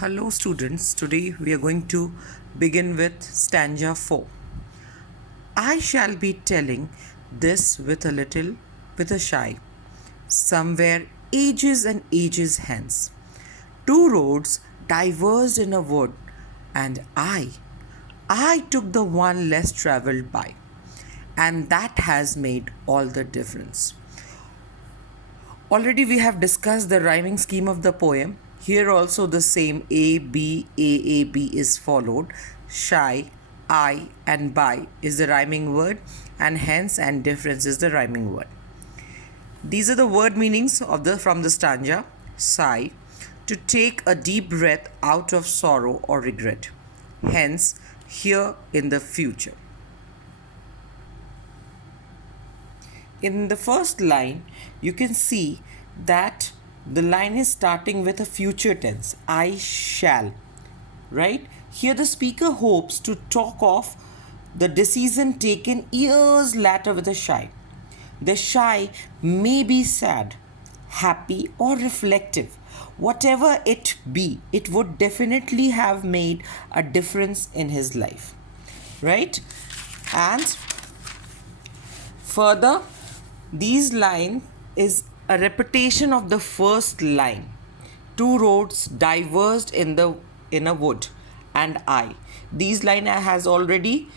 Hello students, today we are going to begin with stanza 4. I shall be telling this with a shy, somewhere ages and ages hence. Two roads diverged in a wood, and I took the one less travelled by, and that has made all the difference. Already we have discussed the rhyming scheme of the poem. Here also the same A, B is followed. Shy, I and by is the rhyming word, and hence and difference is the rhyming word. These are the word meanings of the from the stanza. Sigh, to take a deep breath out of sorrow or regret. Hence, here in the future. In the first line, you can see that the line is starting with a future tense. I shall. Right? Here the speaker hopes to talk of the decision taken years later with a shy. The shy may be sad, happy, or reflective. Whatever it be, it would definitely have made a difference in his life. Right? And further, these line is a repetition of the first line. Two roads diverged in a wood, and I. These line has already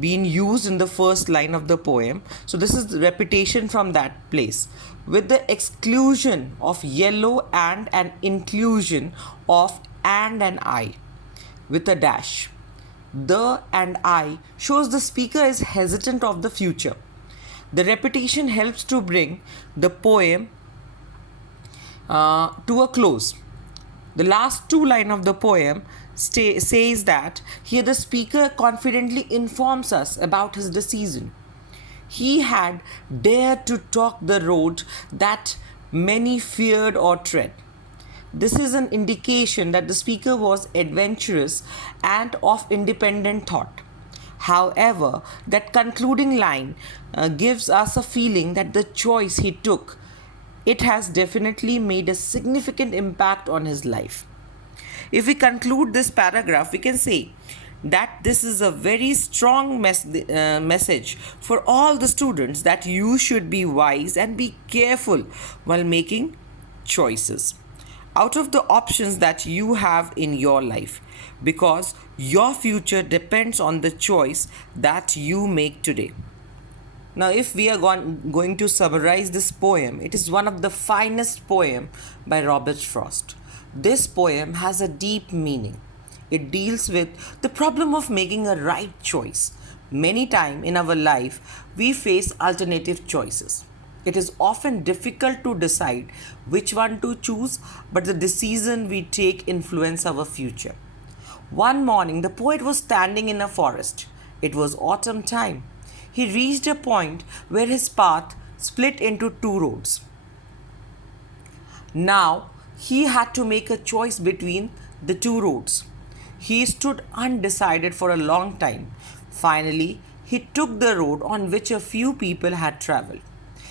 been used in the first line of the poem. So this is the repetition from that place, with the exclusion of yellow and an inclusion of and I with a dash. The and I shows the speaker is hesitant of the future. The repetition helps to bring the poem to a close. The last two lines of the poem says that here the speaker confidently informs us about his decision. He had dared to talk the road that many feared or tread. This is an indication that the speaker was adventurous and of independent thought. However, that concluding line gives us a feeling that the choice he took, it has definitely made a significant impact on his life. If we conclude this paragraph, we can say that this is a very strong message for all the students that you should be wise and be careful while making choices out of the options that you have in your life, because your future depends on the choice that you make today. Now, if we are going to summarize this poem, it is one of the finest poem by Robert Frost. This poem has a deep meaning. It deals with the problem of making a right choice. Many times in our life, we face alternative choices. It is often difficult to decide which one to choose, but the decision we take influence our future. One morning, the poet was standing in a forest. It was autumn time. He reached a point where his path split into two roads. Now, he had to make a choice between the two roads. He stood undecided for a long time. Finally, he took the road on which a few people had traveled.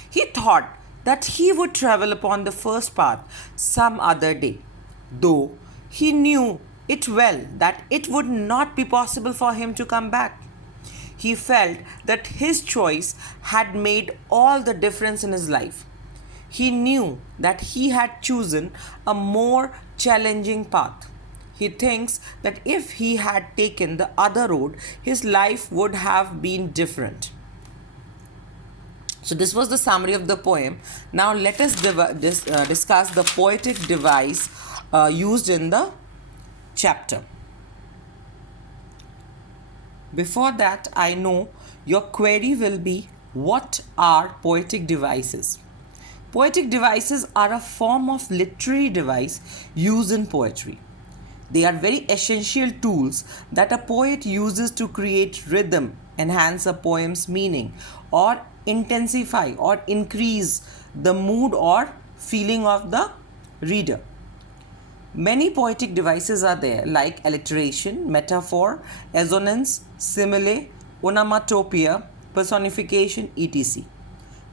He thought that he would travel upon the first path some other day, though he knew it well that it would not be possible for him to come back. He felt that his choice had made all the difference in his life. He knew that he had chosen a more challenging path. He thinks that if he had taken the other road, his life would have been different. So this was the summary of the poem. Now let us discuss the poetic device used in the chapter. Before that, I know your query will be, what are poetic devices? Poetic devices are a form of literary device used in poetry. They are very essential tools that a poet uses to create rhythm, enhance a poem's meaning, or intensify or increase the mood or feeling of the reader. Many poetic devices are there, like alliteration, metaphor, assonance, simile, onomatopoeia, personification, etc.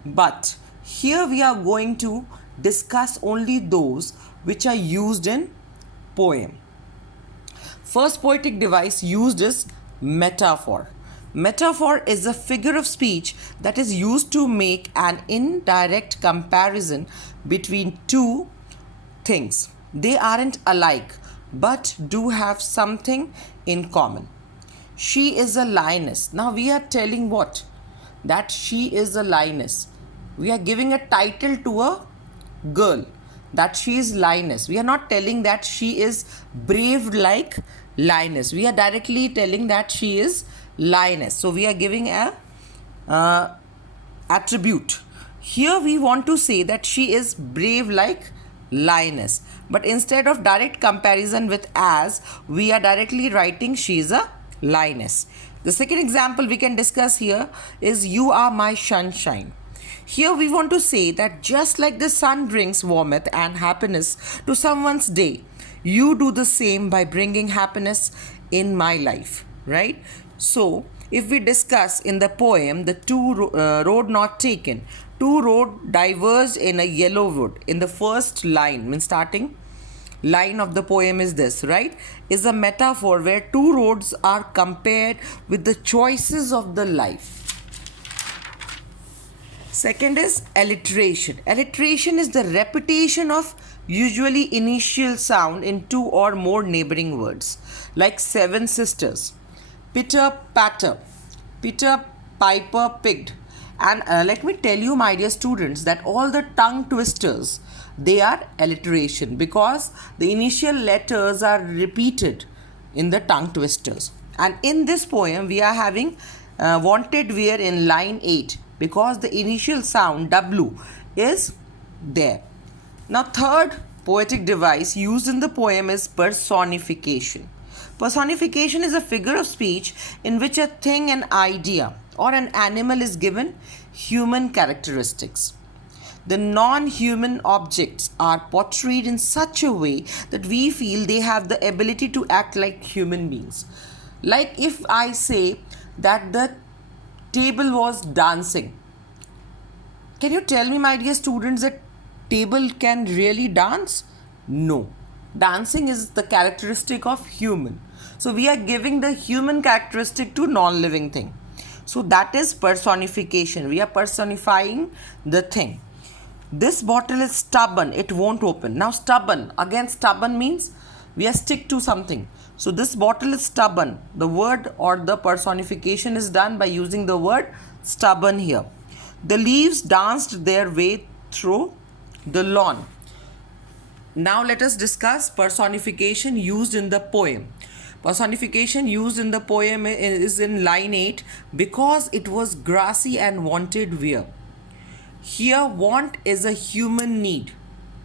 But here we are going to discuss only those which are used in poem. First poetic device used is metaphor. Metaphor is a figure of speech that is used to make an indirect comparison between two things. They aren't alike but do have something in common. She is a lioness. Now we are telling what? That she is a lioness. We are giving a title to a girl, that she is lioness. We are not telling that she is brave like lioness. We are directly telling that she is lioness. So we are giving a attribute. Here we want to say that she is brave like lioness. But instead of direct comparison with as, we are directly writing she is a lioness. The second example we can discuss here is you are my sunshine. Here we want to say that just like the sun brings warmth and happiness to someone's day, you do the same by bringing happiness in my life, right? So, if we discuss in the poem, the two road not taken, two road diverged in a yellow wood. In the first line, means starting line of the poem is this, right? Is a metaphor where two roads are compared with the choices of the life. Second is alliteration. Alliteration is the repetition of usually initial sound in two or more neighboring words, like seven sisters, pitter patter, Peter Piper picked. And let me tell you, my dear students, that all the tongue twisters, they are alliteration because the initial letters are repeated in the tongue twisters. And in this poem, we are having wanted wear in line 8 because the initial sound W is there. Now, third poetic device used in the poem is personification. Personification is a figure of speech in which a thing, an idea, or an animal is given human characteristics. The non-human objects are portrayed in such a way that we feel they have the ability to act like human beings. Like if I say that the table was dancing. Can you tell me, my dear students, that table can really dance? No. Dancing is the characteristic of human. So we are giving the human characteristic to non-living thing. So that is personification. We are personifying the thing. This bottle is stubborn. It won't open. Now stubborn. Again, stubborn means we are stick to something. So this bottle is stubborn. The word or the personification is done by using the word stubborn here. The leaves danced their way through the lawn. Now let us discuss personification used in the poem. Personification used in the poem is in line 8 because it was grassy and wanted wear. Here want is a human need.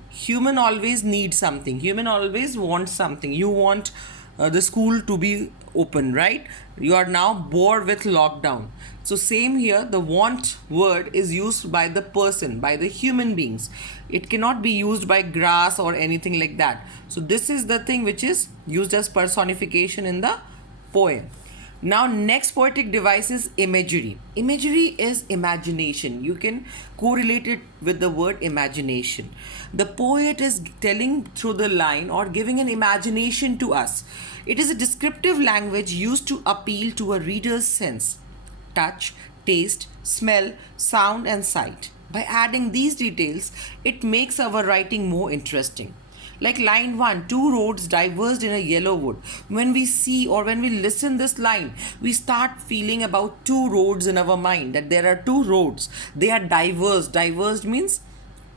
Human always needs something. Human always wants something. You want the school to be open, right? You are now bored with lockdown. So same here, the want word is used by the person, by the human beings. It cannot be used by grass or anything like that. So this is the thing which is used as personification in the poem. Now next poetic device is imagery. Imagery is imagination. You can correlate it with the word imagination. The poet is telling through the line or giving an imagination to us. It is a descriptive language used to appeal to a reader's sense, touch, taste, smell, sound and sight. By adding these details, it makes our writing more interesting. Like line 1, two roads diverged in a yellow wood. When we see or when we listen this line, we start feeling about two roads in our mind, that there are two roads. They are diverged. Diverged means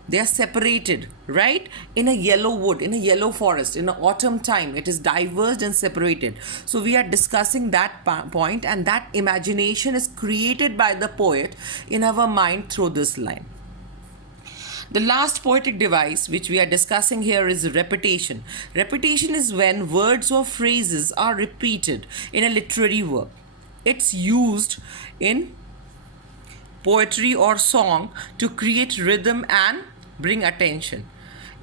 they are separated, right? In a yellow wood, in a yellow forest, in the autumn time, it is diverged and separated. So we are discussing that point, and that imagination is created by the poet in our mind through this line. The last poetic device which we are discussing here is repetition. Repetition is when words or phrases are repeated in a literary work. It's used in poetry or song to create rhythm and bring attention.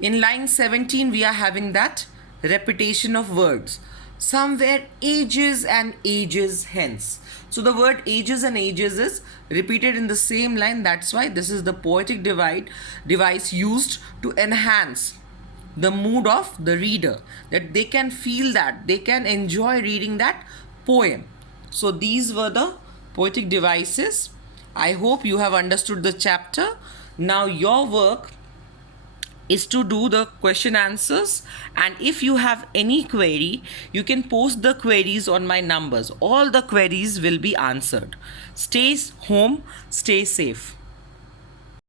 In line 17, we are having that repetition of words. Somewhere ages and ages hence. So the word ages and ages is repeated in the same line. That's why this is the poetic device used to enhance the mood of the reader, that they can feel that, they can enjoy reading that poem. So these were the poetic devices. I hope you have understood the chapter. Now your work is to do the question answers, and if you have any query, you can post the queries on my numbers. All the queries will be answered. Stay home, stay safe.